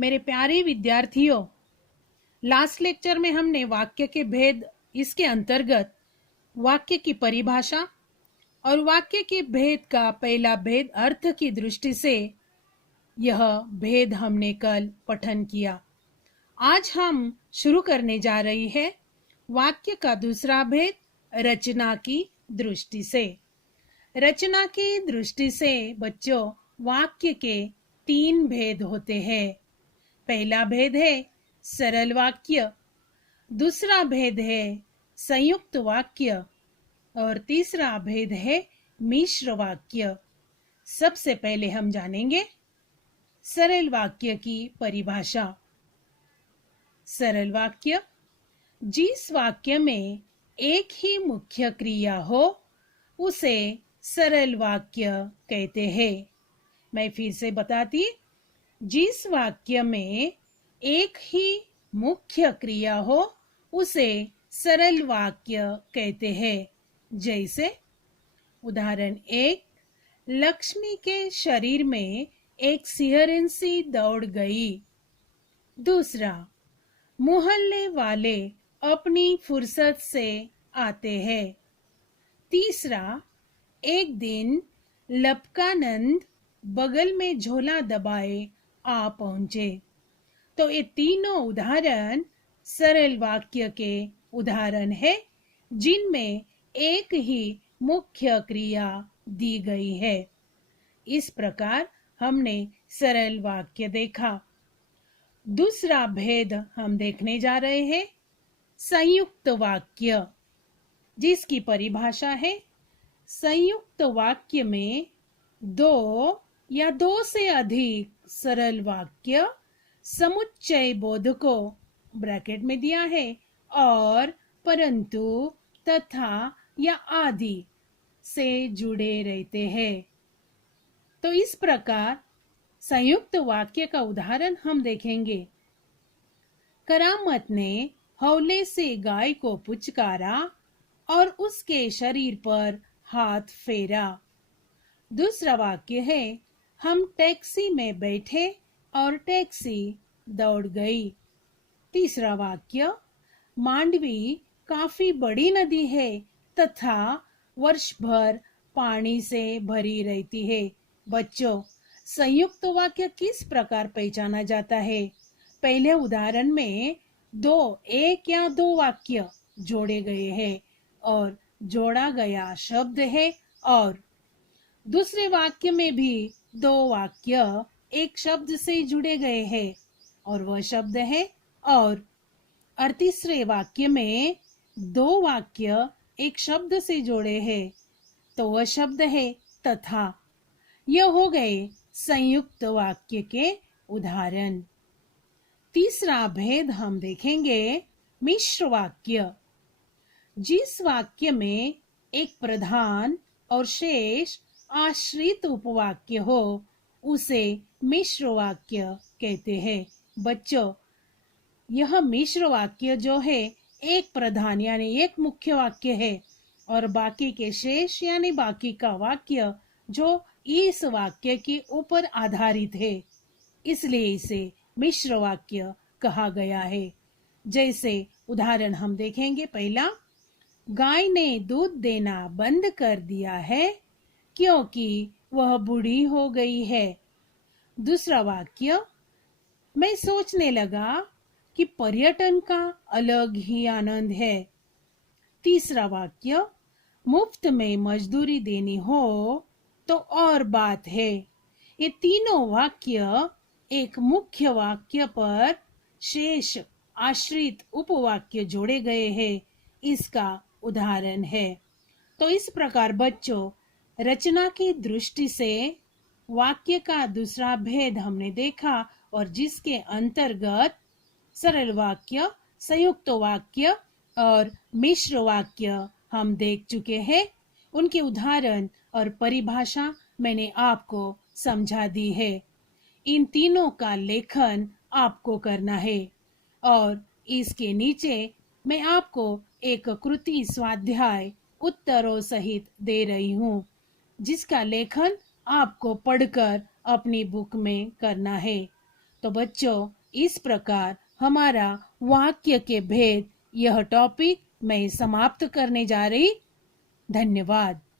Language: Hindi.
मेरे प्यारे विद्यार्थियों, लास्ट लेक्चर में हमने वाक्य के भेद, इसके अंतर्गत वाक्य की परिभाषा और वाक्य के भेद का पहला भेद अर्थ की दृष्टि से, यह भेद हमने कल पठन किया। आज हम शुरू करने जा रही है वाक्य का दूसरा भेद रचना की दृष्टि से। रचना की दृष्टि से बच्चों, वाक्य के 3 भेद होते हैं। पहला भेद है सरल वाक्य, दूसरा भेद है संयुक्त वाक्य और तीसरा भेद है मिश्र वाक्य। सबसे पहले हम जानेंगे सरल वाक्य की परिभाषा। सरल वाक्य, जिस वाक्य में एक ही मुख्य क्रिया हो उसे सरल वाक्य कहते हैं। मैं फिर से बताती, जिस वाक्य में एक ही मुख्य क्रिया हो उसे सरल वाक्य कहते हैं। जैसे उदाहरण 1, लक्ष्मी के शरीर में एक सिहरन सी दौड़ गई। दूसरा, मोहल्ले वाले अपनी फुर्सत से आते हैं। तीसरा, एक दिन लपकानंद बगल में झोला दबाए आ पहुंचे। तो ये तीनों उदाहरण सरल वाक्य के उदाहरण है, जिनमें एक ही मुख्य क्रिया दी गई है। इस प्रकार हमने सरल वाक्य देखा। दूसरा भेद हम देखने जा रहे हैं संयुक्त वाक्य, जिसकी परिभाषा है संयुक्त वाक्य में 2 या 2 से अधिक सरल वाक्य समुच्चय बोध को ब्रैकेट में दिया है और परंतु, तथा या आदि से जुड़े रहते हैं। तो इस प्रकार संयुक्त वाक्य का उदाहरण हम देखेंगे। करामत ने हौले से गाय को पुचकारा और उसके शरीर पर हाथ फेरा। दूसरा वाक्य है, हम टैक्सी में बैठे और टैक्सी दौड़ गई। तीसरा वाक्य, मांडवी काफी बड़ी नदी है तथा वर्ष भर पानी से भरी रहती है। बच्चों, संयुक्त वाक्य किस प्रकार पहचाना जाता है? पहले उदाहरण में 1 या 2 वाक्य जोड़े गए हैं और जोड़ा गया शब्द है, और दूसरे वाक्य में भी 2 वाक्य एक शब्द से जुड़े गए हैं और वह शब्द है और तीसरे वाक्य में 2 वाक्य एक शब्द से जोड़े हैं, तो वह शब्द है तथा। यह हो गए संयुक्त वाक्य के उदाहरण। तीसरा भेद हम देखेंगे मिश्र वाक्य, जिस वाक्य में एक प्रधान और शेष आश्रित उपवाक्य हो उसे मिश्र वाक्य कहते हैं। बच्चों, यह मिश्र वाक्य जो है एक प्रधान यानी एक मुख्य वाक्य है और बाकी के शेष यानी बाकी का वाक्य जो इस वाक्य के ऊपर आधारित है, इसलिए इसे मिश्र वाक्य कहा गया है। जैसे उदाहरण हम देखेंगे। पहला, गाय ने दूध देना बंद कर दिया है क्योंकि वह बूढ़ी हो गई है। दूसरा वाक्य, मैं सोचने लगा कि पर्यटन का अलग ही आनंद है। तीसरा वाक्य, मुफ्त में मजदूरी देनी हो तो और बात है। ये तीनों वाक्य एक मुख्य वाक्य पर शेष आश्रित उपवाक्य जोड़े गए हैं, इसका उदाहरण है। तो इस प्रकार बच्चों, रचना की दृष्टि से वाक्य का दूसरा भेद हमने देखा और जिसके अंतर्गत सरल वाक्य, संयुक्त वाक्य और मिश्र वाक्य हम देख चुके हैं। उनके उदाहरण और परिभाषा मैंने आपको समझा दी है। इन तीनों का लेखन आपको करना है और इसके नीचे मैं आपको एक कृति स्वाध्याय उत्तरों सहित दे रही हूँ, जिसका लेखन आपको पढ़कर अपनी बुक में करना है। तो बच्चों, इस प्रकार हमारा वाक्य के भेद यह टॉपिक मैं समाप्त करने जा रही। धन्यवाद।